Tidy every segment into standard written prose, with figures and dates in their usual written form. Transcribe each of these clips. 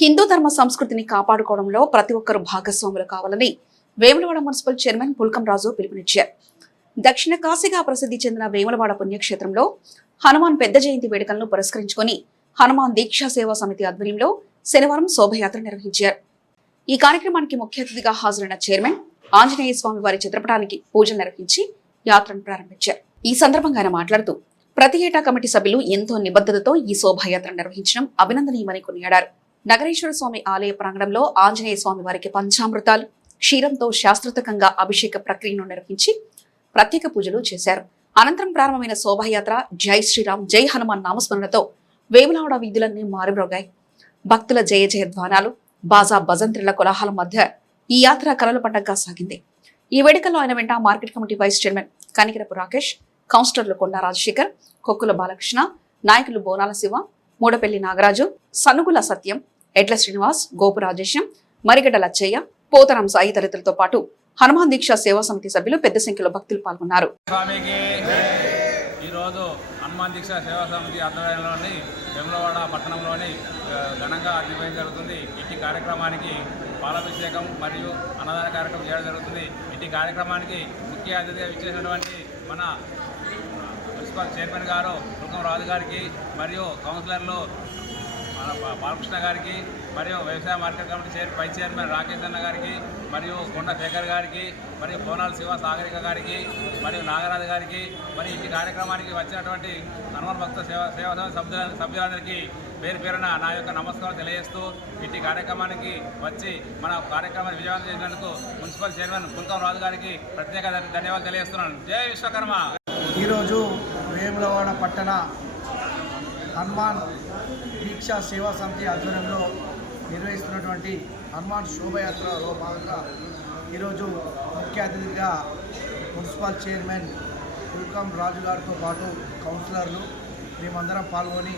హిందూ ధర్మ సంస్కృతిని కాపాడుకోవడంలో ప్రతి ఒక్కరూ భాగస్వాములు కావాలని వేములవాడ మున్సిపల్ చైర్మన్ పుల్కం రాజు పిలుపునిచ్చారు. దక్షిణ కాశీగా ప్రసిద్ధి చెందిన వేములవాడ పుణ్యక్షేత్రంలో హనుమాన్ పెద్ద జయంతి వేడుకలను పురస్కరించుకుని హనుమాన్ దీక్షా సేవా సమితి ఆధ్వర్యంలో శనివారం శోభయాత్ర నిర్వహించారు. ఈ కార్యక్రమానికి ముఖ్య అతిథిగా హాజరైన చైర్మన్ ఆంజనేయ స్వామి వారి చిత్రపటానికి పూజలు నిర్వహించి యాత్రను ప్రారంభించారు. ఈ సందర్భంగా ఆయన మాట్లాడుతూ ప్రతి ఏటా కమిటీ సభ్యులు ఎంతో నిబద్ధతతో ఈ శోభాయాత్ర నిర్వహించడం అభినందనీయమని కొనియాడారు. నగరేశ్వర స్వామి ఆలయ ప్రాంగణంలో ఆంజనేయ స్వామి వారికి పంచామృతాలు క్షీరంతో శాస్త్రోక్తంగా అభిషేక ప్రక్రియను నిర్వహించి ప్రత్యేక పూజలు చేశారు. అనంతరం ప్రారంభమైన శోభాయాత్ర జై శ్రీరామ్ జై హనుమాన్ నామస్మరణతో వేములవాడ వీధులన్నీ మారుమ్రోగాయి. భక్తుల జయ జయ ధ్వానాలు బాజా భజంత్రిల కోలాహలం మధ్య ఈ యాత్ర కలల పండగగా సాగింది. ఈ వేడుకల్లో ఆయన వెంట market committee vice chairman Kanikirapu Rakesh, కౌన్సిలర్లు కొండా రాజశేఖర్, కొక్కుల బాలకృష్ణ, నాయకులు బోనాల శివ, మూడపల్లి నాగరాజు, సనుగుల సత్యం, ఎడ్ల శ్రీనివాస్, గోపు రాజేశం, మరిగడ్డ లచ్చయ్య, పోతరం సాయి తదితరులతో పాటు హనుమాన్ దీక్షా సేవా సమితి సభ్యులు పెద్ద సంఖ్యలో భక్తులు పాల్గొన్నారు. ఈరోజు హనుమాన్ దీక్షా సేవా సమితి ఆధ్వర్యంలోని వేములవాడ పట్టణంలోని ఘనంగా నిర్వహించడం జరుగుతుంది. ఇట్టి కార్యక్రమానికి పాలాభిషేకం మరియు అన్నదాన కార్యక్రమం చేయడం జరుగుతుంది. ఇట్టి కార్యక్రమానికి ముఖ్య అతిథిగా ఇచ్చేసినటువంటి మన మున్సిపల్ చైర్మన్ గారు పుల్కం రాజు గారికి మరియు కౌన్సిలర్లు మన బాలకృష్ణ గారికి మరియు వ్యవసాయ market committee vice chairman Rakesh అన్న గారికి మరియు కొండ శేఖర్ గారికి మరియు బోనాల శివ సాగరిక గారికి మరియు నాగరాజు గారికి మరి ఈ కార్యక్రమానికి వచ్చినటువంటి హనుమాన్ భక్త సేవా సభ్యులందరికీ పేరు పేరున నా యొక్క నమస్కారం తెలియజేస్తూ ఇట్టి కార్యక్రమానికి వచ్చి మన కార్యక్రమాన్ని విజయవంతం చేసినందుకు మున్సిపల్ చైర్మన్ పుల్కం రాజు గారికి ప్రత్యేక ధన్యవాదాలు తెలియజేస్తున్నాను. జై విశ్వకర్మ. ఈరోజు వేములవాడ పట్టణ హనుమాన్ దీక్షా సేవా సమితి ఆధ్వర్యంలో నిర్వహిస్తున్నటువంటి హనుమాన్ శోభయాత్రలో భాగంగా ఈరోజు ముఖ్య అతిథిగా మున్సిపల్ చైర్మన్ పుల్కం రాజు గారితో పాటు కౌన్సిలర్లు మేమందరం పాల్గొని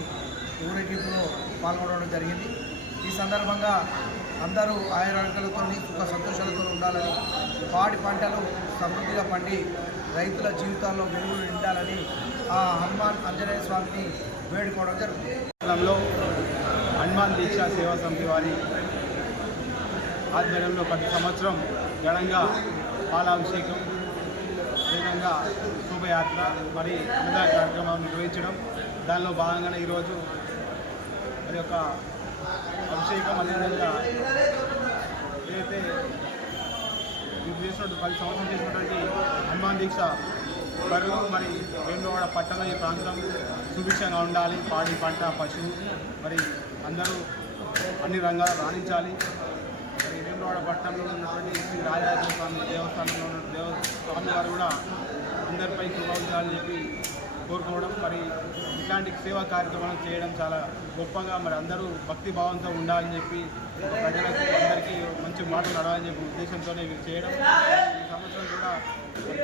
ఊరేగింపులో పాల్గొనడం జరిగింది. ఈ సందర్భంగా అందరూ ఆయురారోగ్యాలతో సుఖ సంతోషాలతో ఉండాలని, పాడి పంటలు సమృద్ధిగా పండి రైతుల జీవితాల్లో వెలుగులు నిండాలని ఆ హనుమాన్ ఆంజనేయ స్వామిని వేడుకోవడం జరుగుతుంది. హనుమాన్ దీక్షా సేవా సమితి వారి ఆధ్వర్యంలో ప్రతి సంవత్సరం ఘనంగా పాలాభిషేకం, అదేవిధంగా శోభయాత్ర మరి అన్నదాన కార్యక్రమాన్ని నిర్వహించడం, దానిలో భాగంగానే ఈరోజు మరి యొక్క అభిషేకం అదేవిధంగా ఏదైతే చేసినట్టు 10 సంవత్సరం చేసినటువంటి హనుమాన్ దీక్ష బరువు మరి వేములవాడ పట్టణ ఈ ప్రాంతం సుభిక్షంగా ఉండాలి, పాడి పంట పశువు మరి అందరూ అన్ని రంగాలు రాణించాలి. మరి వేములవాడ పట్టణంలో ఉన్నటువంటి శ్రీ రాజరాజేశ్వర స్వామి దేవస్థానంలో ఉన్న స్వామి వారు కూడా అందరిపై కృప ఉండాలని చెప్పి కోరుకోవడం, మరి ఇట్లాంటి సేవా కార్యక్రమాలు చేయడం చాలా గొప్పగా మరి అందరూ భక్తి భావంతో ఉండాలని చెప్పి ప్రజలకు అందరికీ మంచి మాటలు నడాలని చెప్పి ఉద్దేశంతోనే ఇవి చేయడం. ఈ సంవత్సరం కూడా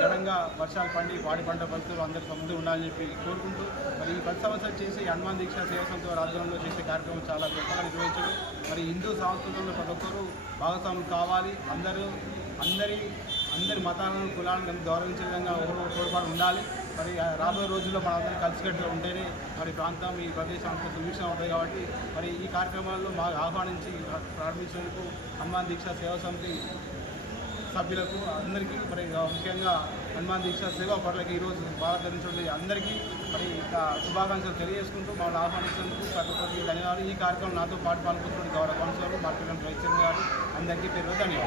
ఘనంగా వర్షాలు పండి పాడి పంట పరిస్థితులు అందరూ సమృద్ధి ఉండాలని చెప్పి కోరుకుంటూ మరి ఈ 10 సంవత్సరం చేసి హనుమాన్ దీక్షా సేవా సమితి రాజ్యంలో చేసే కార్యక్రమం చాలా గొప్పగా నిర్వహించడం. మరి హిందూ సంస్కృతంలో ప్రతి ఒక్కరూ భాగస్వాములు కావాలి, అందరి మతాలను కులాలను గౌరవించే విధంగా ఒకరు తోడ్పాటు ఉండాలి. మరి రాబోయే రోజుల్లో మనందరం కలిసికట్టుగా ఉంటేనే మరి ప్రాంతం ఈ ప్రదేశం అంతా సుభిక్షం అవుతాయి. కాబట్టి మరి ఈ కార్యక్రమాల్లో మాకు ఆహ్వానించి ప్రారంభించేందుకు హనుమాన్ దీక్షా సేవా సమితి సభ్యులకు అందరికీ మరి ముఖ్యంగా హనుమాన్ దీక్షా సేవా పరులకి ఈరోజు భారతదేశంలో అందరికీ మరి శుభాకాంక్షలు తెలియజేసుకుంటూ మమ్మల్ని ఆహ్వానించేందుకు ప్రతి ఒక్కరికి ధన్యవాదాలు. ఈ కార్యక్రమం నాతో పాటు పాల్గొంటున్న గౌరవ కౌన్సిలర్లు మార్కెట్ వైస్ చైర్మన్ గారు అందరికీ పేరు ధన్యవాదాలు.